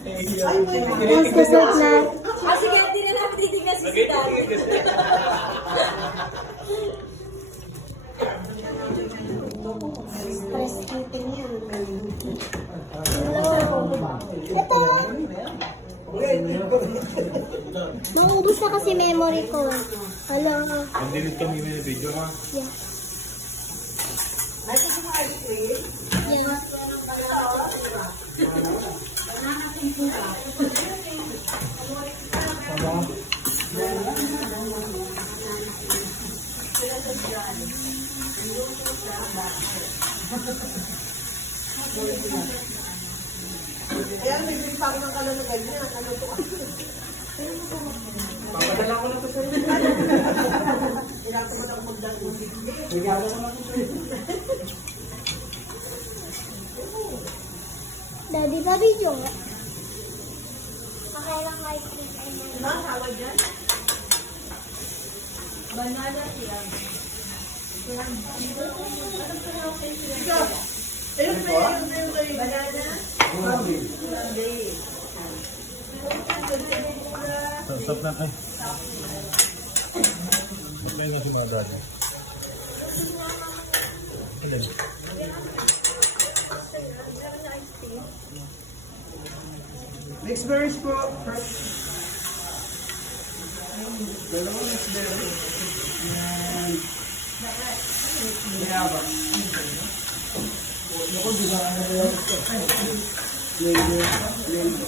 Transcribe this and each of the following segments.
Tapos kusot na. Sige, hindi na namin titignan si Daddy. Stress eating yan. Ito. Maubos na kasi memory ko. Hello. Ang-delete kami may video ha? Yeah. Ayan, may pa ako ng kalalagal niya. Ano to? Papadala ko na to sa'yo. Kailangan mo lang magdagdag. Regalo ko na to sa'yo. Daddy, video nga. Okay lang kahit Diba? Tawag dyan? Banana siya. Ikaw. Ayun pa yun. Banana? Stop na. Ay. Okay na si mga brother. Alam. Mixed berries po. Dalawang mixed berries. Yan. Mayaba. Ako, di ba ano ba yun? Lendo.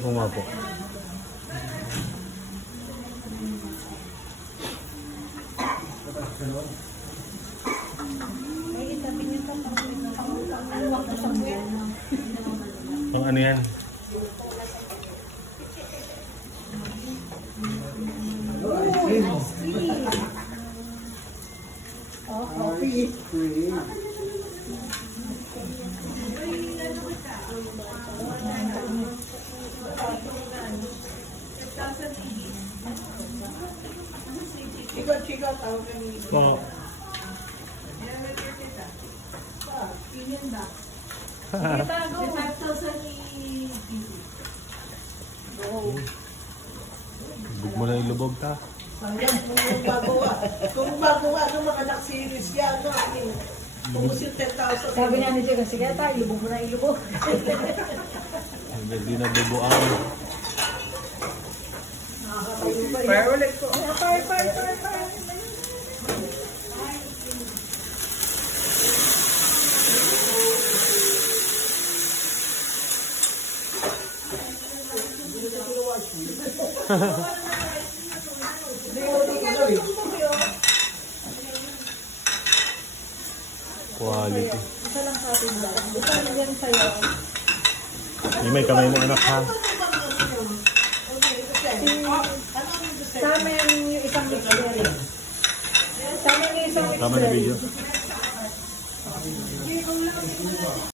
Oo nga po. Ang ano yan? Coffee. Chika, tawag ka ni. Oo. Yun ba? Itago. 5,000 ni... Bug mo na ilubog ta. Kung magawa ng mga series yan, no? Kung yung 10,000. Sabi nga ni Jega, sige tayo, ilubog mo na ilubog. Hindi na dubuan. Fire ulit ko. Fire. Quality. Isa lang sa atin ba? Isa lang yan sa'yo. Hindi may kamay mo anak ha. Sa amin yung isang mixer. Sa amin yung isang mixer. Tama na video.